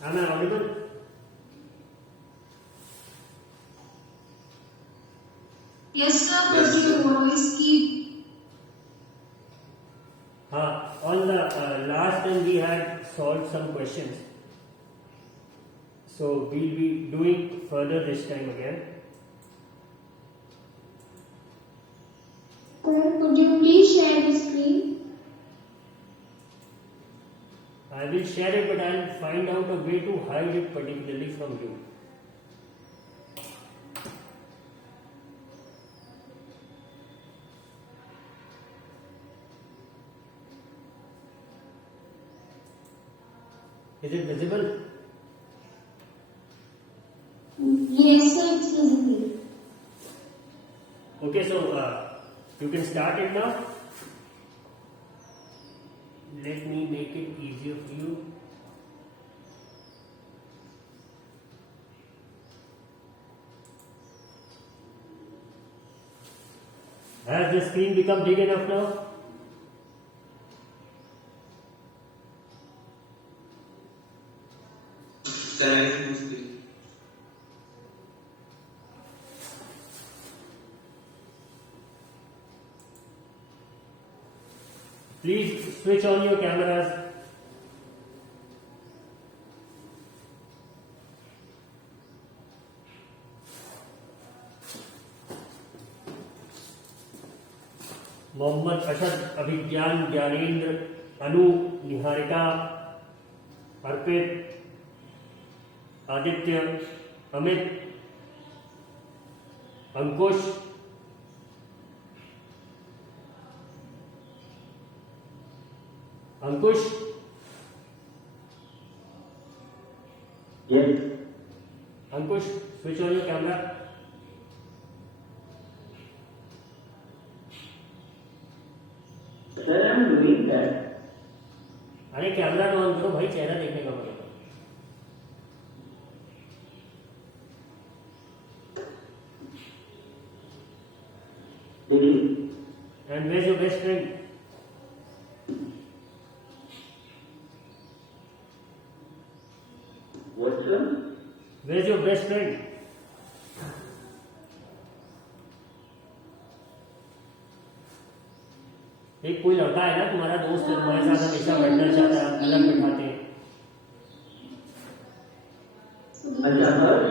Am I audible? Yes, sir, but your voice keep. On the last time we had solved some questions. So we'll be doing further this time again. Sir, could you please share the screen? I will share it, but I'll find out a way to hide it particularly from you. Is it visible? Yes, sir, it's visible. Okay, so you can start it now. Let me make it easier for you. Has the screen become big enough now? Please switch on your cameras. Mohammad Ashad, Abhigyan, Gyanendra, Anu, Niharika, Arpit, Aditya, Amit, Ankush, Ankush, Yes. Ankush, switch on your camera. Sir, I'm doing that. अरे camera on करो भाई, चेहरा देखने का मतलब। Really? And where's your best friend? What, sir? Where's your best friend? एक कोई लड़का है ना तुम्हारा दोस्त है, तुम्हारे साथ हमेशा बैठना चाहता है, अलग बैठाते हैं। अच्छा हर्ष,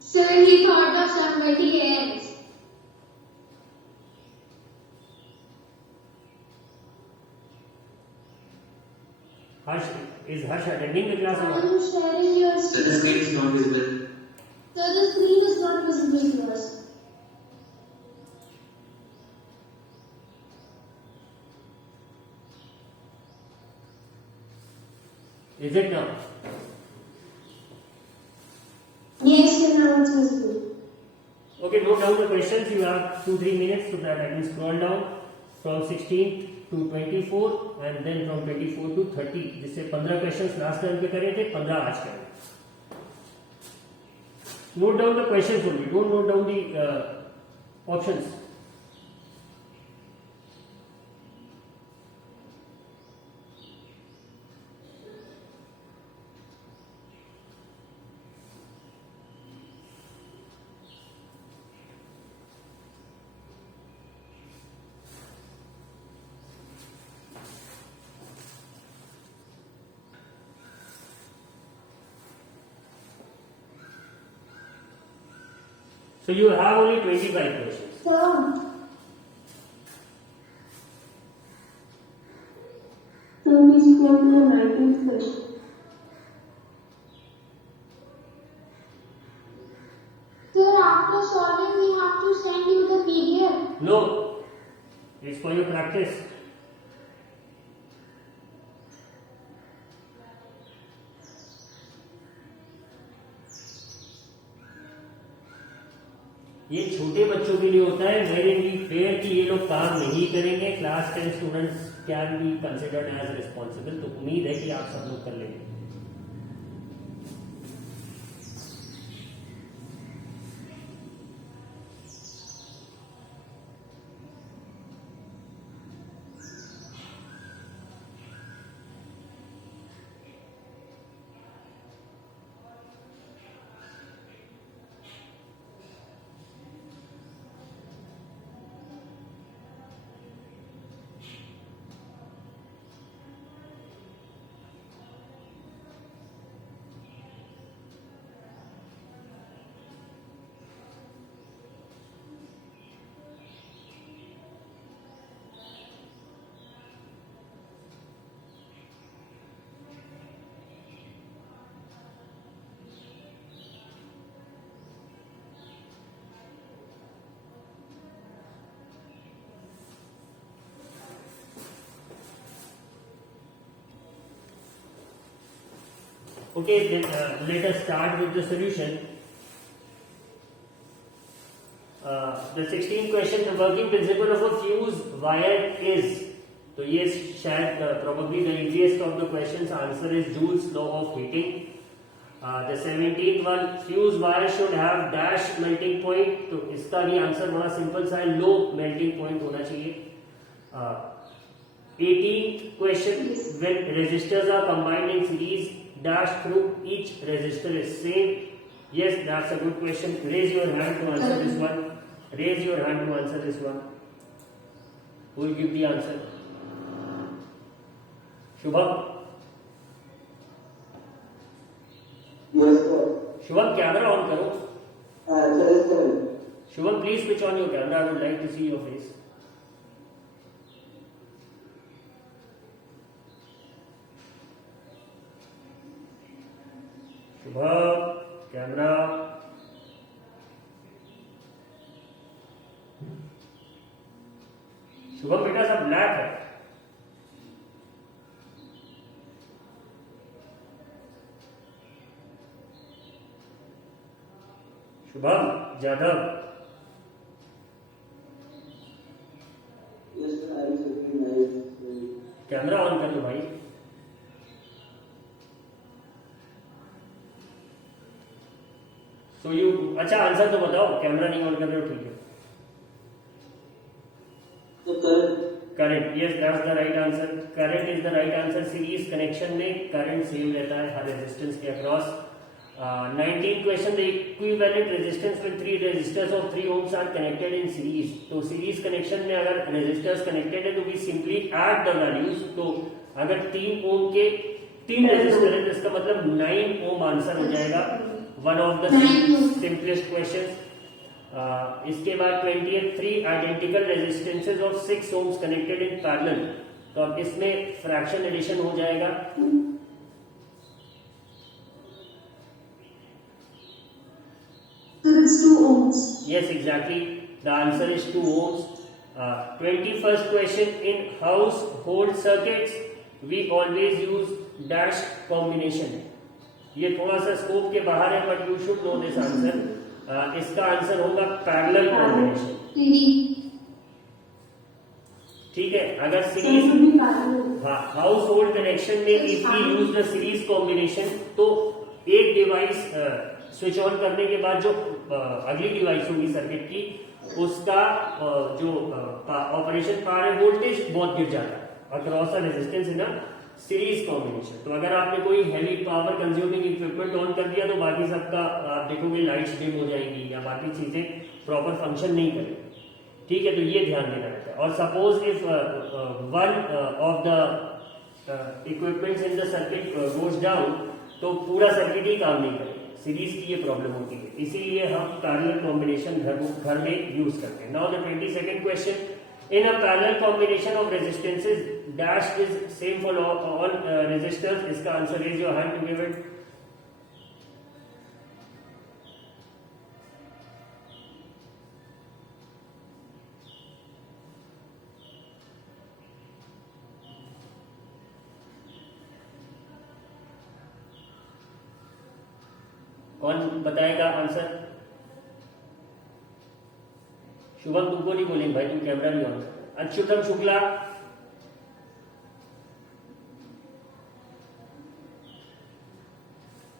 Sir, he thought of somebody else. Harsh, is Harsh attending the class or Are not? you sharing your Sir, the screen is not visible. Sir, the screen is not visible to us. Is it now? Yes, sir, now it's visible. Okay, note down the questions. You have 2-3 minutes so that I can scroll down from 16th to 24 and then from 24 to 30. जिससे 15 questions last time पे करे थे, 15 आज करें. Note down the questions only. Don't note down the options. So you have only 25 questions. Sir. So please go to the 19th question. Sir, after solving, we have to send you the PDF. No, it's for your practice. ये छोटे बच्चों के लिए होता है, very fair कि ये लोग काम नहीं करेंगे. Class 10 students can be considered as responsible. तो उम्मीद है कि आप सब लोग कर लेंगे. Okay, then let us start with the solution. The 16th question, the working principle of a fuse wire is. तो ये शायद probably the easiest of the questions. Answer is Joule's law of heating. The 17th one, fuse wire should have dash melting point. तो इसका भी आंसर बड़ा सिंपल सा है, लो melting point होना चाहिए. 18th question, when resistors are combined in series, dash through each resistor is same. Yes, that's a good question. Raise your hand to answer this one. Raise your hand to answer this one. Who will give the answer? Shubham. Yes, sir. Shubham, camera on करो. Sir. Shubham, please switch on your camera. I would like to see your face. Shubham, camera. Shubham बेटा सब ब्लैक है. शुभम Jadhav. Yes, sir. I was looking nice. Camera on कर लो भाई. So you अच्छा आंसर तो बताओ, कैमरा नहीं ऑन कर रहे हो, ठीक है. Current, yes that's the right answer. Current is the right answer. Series connection में करंट सेम रहता है हर रेजिस्टेंस के across. 19th question, the equivalent resistance with 3 resistors of 3 ohms are connected in series. तो सीरीज कनेक्शन में अगर resistors connected है तो we simply add the values. तो अगर 3 ohm के 3 रेजिस्टर है तो इसका मतलब 9 ohm आंसर हो जाएगा. One of the simplest question. इसके बाद 20th, 3 identical resistances of 6 ohms connected in parallel. तो अब इसमें फ्रैक्शन एडिशन हो जाएगा. It's 2 ohms. Yes, exactly. The answer is 2 ohms. 21st question, in household circuits we always use dash combination. ये थोड़ा सा स्कोप के बाहर है, but you should know this answer. इसका आंसर होगा पैरेलल कॉम्बिनेशन. ठीक है. अगर सीरीज हाउस होल्ड कनेक्शन में if we use the series combination, तो एक डिवाइस स्विच ऑन करने के बाद जो अगली डिवाइस होगी सर्किट की, उसका जो ऑपरेशन पावर है, वोल्टेज बहुत गिर जाता है across a resistance in a series combination. तो अगर आपने कोई heavy power consuming equipment on कर दिया तो बाकी सबका आप देखोगे लाइट्स डिम हो जाएंगी या बाकी चीजें प्रॉपर फंक्शन नहीं करेंगी. ठीक है, तो ये ध्यान देना रहता है. और suppose if one of the equipments in the circuit goes down, तो पूरा सर्किट ही काम नहीं करेगा. सीरीज की ये प्रॉब्लम होती है, इसीलिए हम पैरेलल कॉम्बिनेशन घर में यूज करते हैं. Now the 22nd question, in a parallel combination of resistances dash is same for all resistors. इसका answer is your hand to give it. कौन बताएगा आंसर? शुभम तुमको नहीं बोलेंगे भाई, तुम कैमरा नहीं ऑन. अच्युतम शुक्ला,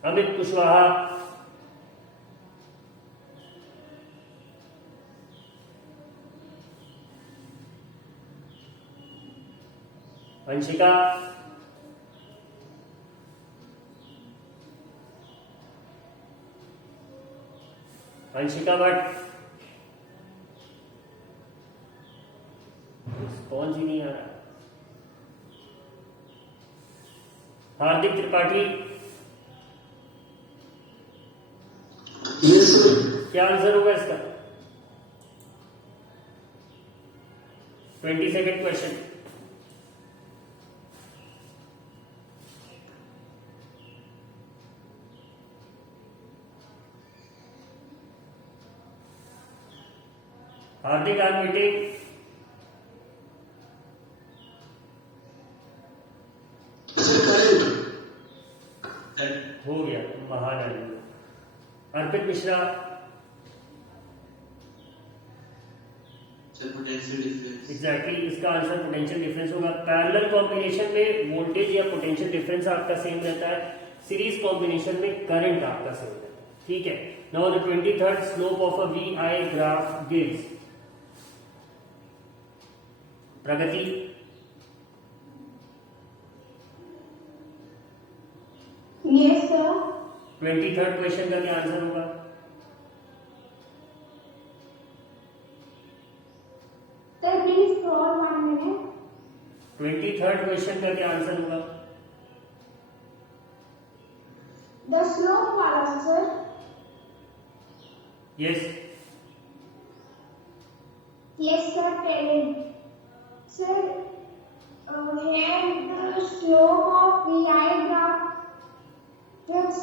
अमित कुशवाहा, अंशिका, अंशिका भट्ट. रिस्पॉन्स ही नहीं आ रहा. हार्दिक त्रिपाठी, क्या आंसर होगा इसका? 22nd question, Hardik are meeting. हो गया, महान। अर्पित मिश्रा, पोटेंशियल डिफरेंस। एग्जैक्टली इसका आंसर पोटेंशियल डिफरेंस होगा। पैरेलल कॉम्बिनेशन में वोल्टेज या पोटेंशियल डिफरेंस आपका सेम रहता है, सीरीज कॉम्बिनेशन में करंट आपका सेम रहता है, ठीक है। Now the 23rd slope of a VI graph gives, Pragati, Yes, sir. 23rd question का क्या आंसर होगा? Sir, please hold 1 minute. 23rd question का क्या आंसर होगा? The slope wala, sir. Yes, Yes, sir. Telling. Sir, here the slope of VI graph is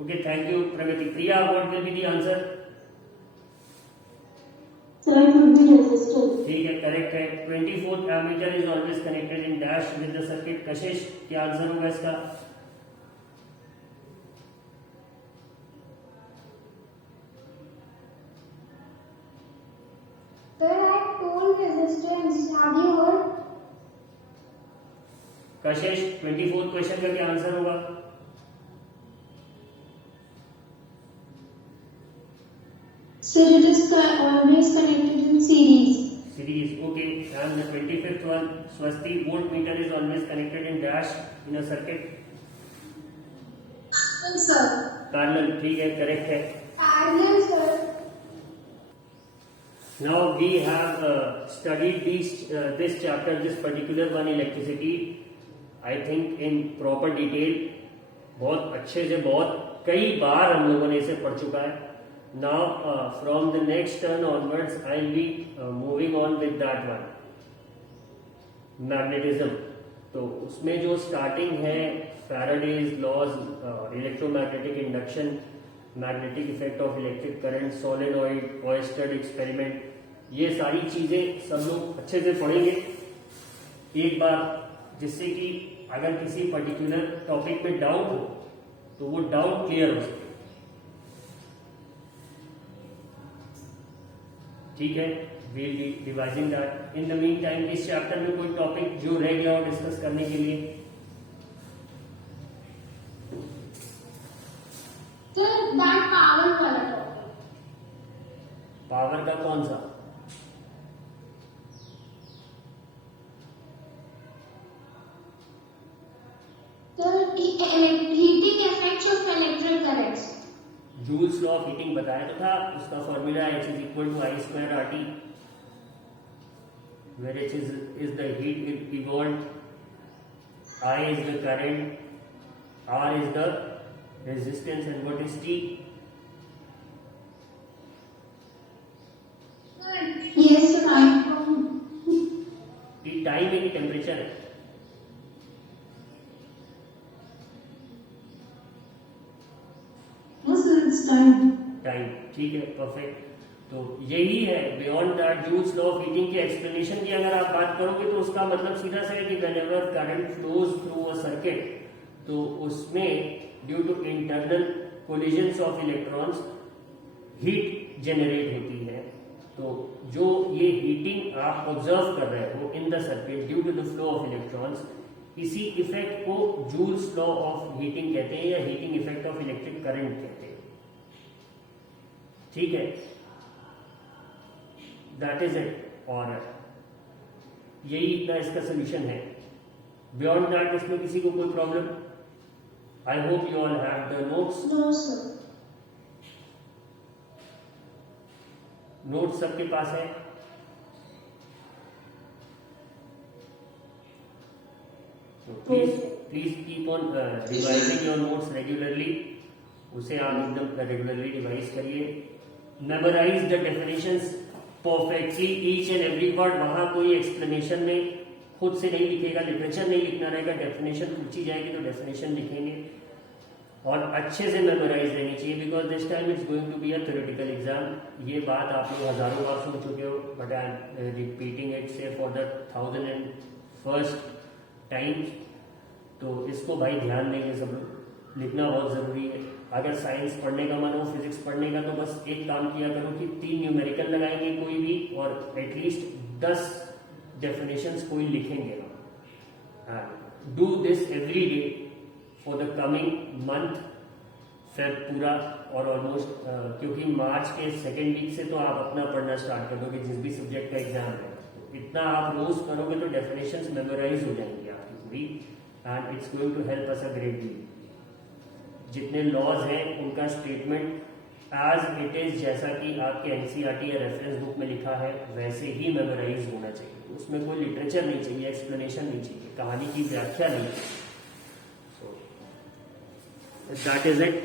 okay, thank you Pragati. Priya, what will be the answer? sir it would be resistance. ठीक है, correct है। 24th ammeter is always connected in dash with the circuit. Kashish, क्या आंसर होगा इसका? Sir, I told resistance. Have you heard? Kashish, 24th question का क्या आंसर होगा? Sir, it is always connected in series. Series, okay. And the 25th one, Swasti, voltmeter is always connected in dash in a circuit. Sir. Parallel, ठीक है, correct है। Parallel, sir. Now we have studied this chapter, this particular one, electricity, I think in proper detail, बहुत अच्छे से, बहुत कई बार हम लोगों ने इसे पढ़ चुका है। Now from the next turn onwards I will be moving on with that one, magnetism। तो उसमें जो स्टार्टिंग है, Faraday's laws, electromagnetic induction, magnetic effect of electric current, solenoid, ऑयस्टर एक्सपेरिमेंट, ये सारी चीजें सब लोग अच्छे से पढ़ेंगे एक बार, जिससे कि अगर किसी पर्टिकुलर टॉपिक में डाउट हो तो वो डाउट क्लियर हो सके, ठीक है। we'll be revising that in the meantime। इस चैप्टर में कोई टॉपिक जो रह गया हो डिस्कस करने के लिए? Sir, that power wala topic. Power का कौन सा? Sir, heating effects of electric currents. Joule's law of heating बताया तो था, उसका formula H is equal to I square RT, where H is the heat evolved, I is the current, R is the resistance, and what is T? Yes, sir. I know. T time है कि टेम्परेचर है? No, sir, it's time. Time, ठीक है, परफेक्ट। तो यही है, beyond that joules law of heating के एक्सप्लेनेशन की अगर आप बात करोगे तो उसका मतलब सीधा सा है कि whenever current flows through a circuit, तो उसमें due to internal collisions of electrons heat generate होती है। तो जो ये हीटिंग आप ऑब्जर्व कर रहे हो in the circuit due to the flow of electrons, इसी इफेक्ट को जूल्स लॉ ऑफ हीटिंग कहते हैं, या heating effect of electric current कहते हैं, ठीक है। दैट इज इट, और यही इतना इसका सोल्यूशन है। बियॉन्ड दैट इसमें किसी को कोई problem? I hope you all have the notes. No, sir. Notes सबके पास है? Please keep on revising your notes regularly, उसे आप एकदम रेगुलरली रिवाइज करिए। Memorise the definitions perfectly, each and every word. वहां कोई एक्सप्लेनेशन में खुद से नहीं लिखेगा, लिटरेचर नहीं लिखना रहेगा, डेफिनेशन पूछी जाएगी तो डेफिनेशन लिखेंगे। और अच्छे से मेमोराइज रहनी चाहिए, because this time it's going to be a theoretical exam. ये बात आप लोग हजारों बार सुन चुके हो, but I am repeating it से फॉर द 1001st टाइम। तो इसको भाई ध्यान देंगे सब लोग, लिखना बहुत जरूरी है। अगर साइंस पढ़ने का मन हो, फिजिक्स पढ़ने का, तो बस एक काम किया करो कि 3 न्यूमेरिकल लगाएंगे कोई भी, और एटलीस्ट 10 डेफिनेशंस कोई लिखेंगे। Do this every day for the coming month, Feb पूरा, और ऑलमोस्ट क्योंकि मार्च के सेकेंड वीक से तो आप अपना पढ़ना स्टार्ट कर दोगे जिस भी सब्जेक्ट का एग्जाम है। इतना आप रोज करोगे तो डेफिनेशंस मेमोराइज हो जाएंगी आपकी पूरी, and it's going to help us a great deal. जितने लॉज हैं उनका स्टेटमेंट एज इट इज, जैसा कि आपके एनसीईआरटी या रेफरेंस बुक में लिखा है, वैसे ही मेमोराइज होना चाहिए। उसमें कोई लिटरेचर नहीं चाहिए, एक्सप्लेनेशन नहीं चाहिए, कहानी की व्याख्या नहीं चाहिए। So that is it.